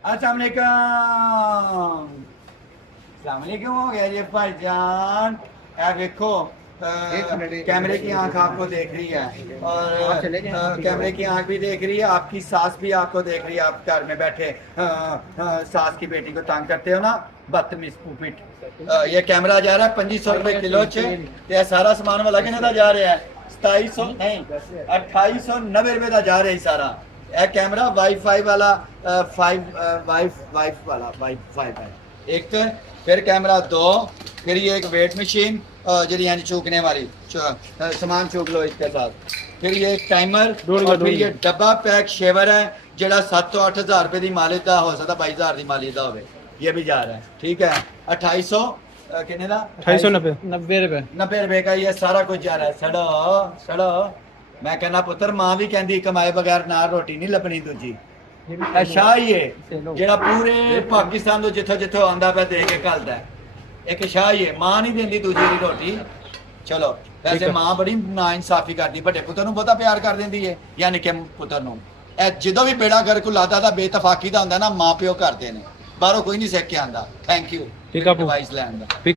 अस्सलामुअलैकुम हो गया ये भाईजान। यार देखो कैमरे की आंख आपको देख रही है और कैमरे की आंख भी देख रही है, आपकी सास भी आपको देख रही है। आप घर में बैठे सास की बेटी को तंग करते हो ना, बदतमीज पुपिट। ये कैमरा जा रहा है 2500 रुपए किलो चे। ये सारा सामान वाला कितना जा रहा है? 2700 नहीं 2890 रुपए का जा रहा है सारा। यह कैमरा वाईफाई वाला वाईफाई है एक तो। फिर कैमरा 2, फिर ये एक वेट मशीन जी यानी चूकने वाली, सामान चूक लो इसके साथ। फिर ये एक टाइमर और फिर ये डब्बा पैक शेवर है जरा 7 तो 8 हज़ार रुपए की मालियत का हो सकता, 22,000 की मालियत का हो। ये भी जा रहा है, ठीक है। 2800 कितने का? 2890 रुपए का ये सारा कुछ जा रहा है। सड़ो सड़ो मैं कहना पुत्र मां भी कहती कमाए बगैर ना रोटी नहीं लभनी दूजी। शाह ही है जेड़ा पूरे पाकिस्तान तो जिथों जिथों आंदा पे दे के घलदा है। एक शाह ही है, मां नहीं देंदी दूजी दी रोटी। चलो वैसे मां बड़ी ना इंसाफी करती, बड़े पुत्र नूं बहुता प्यार कर देंदी है या निक्के पुत्र नूं। ਜਦੋਂ ਵੀ ਬੇੜਾ ਗਰਕ ਲਾਦਾ ਦਾ ਬੇਤਫਾਕੀ ਦਾ ਹੁੰਦਾ ਨਾ, ਮਾਂ ਪਿਓ ਕਰਦੇ ਨੇ, ਬਾਹਰੋਂ ਕੋਈ ਨਹੀਂ ਸਿੱਖ ਕੇ ਆਂਦਾ। ਥੈਂਕ ਯੂ ਠੀਕ ਆ ਐਡਵਾਈਸ ਲੈਣ ਦਾ।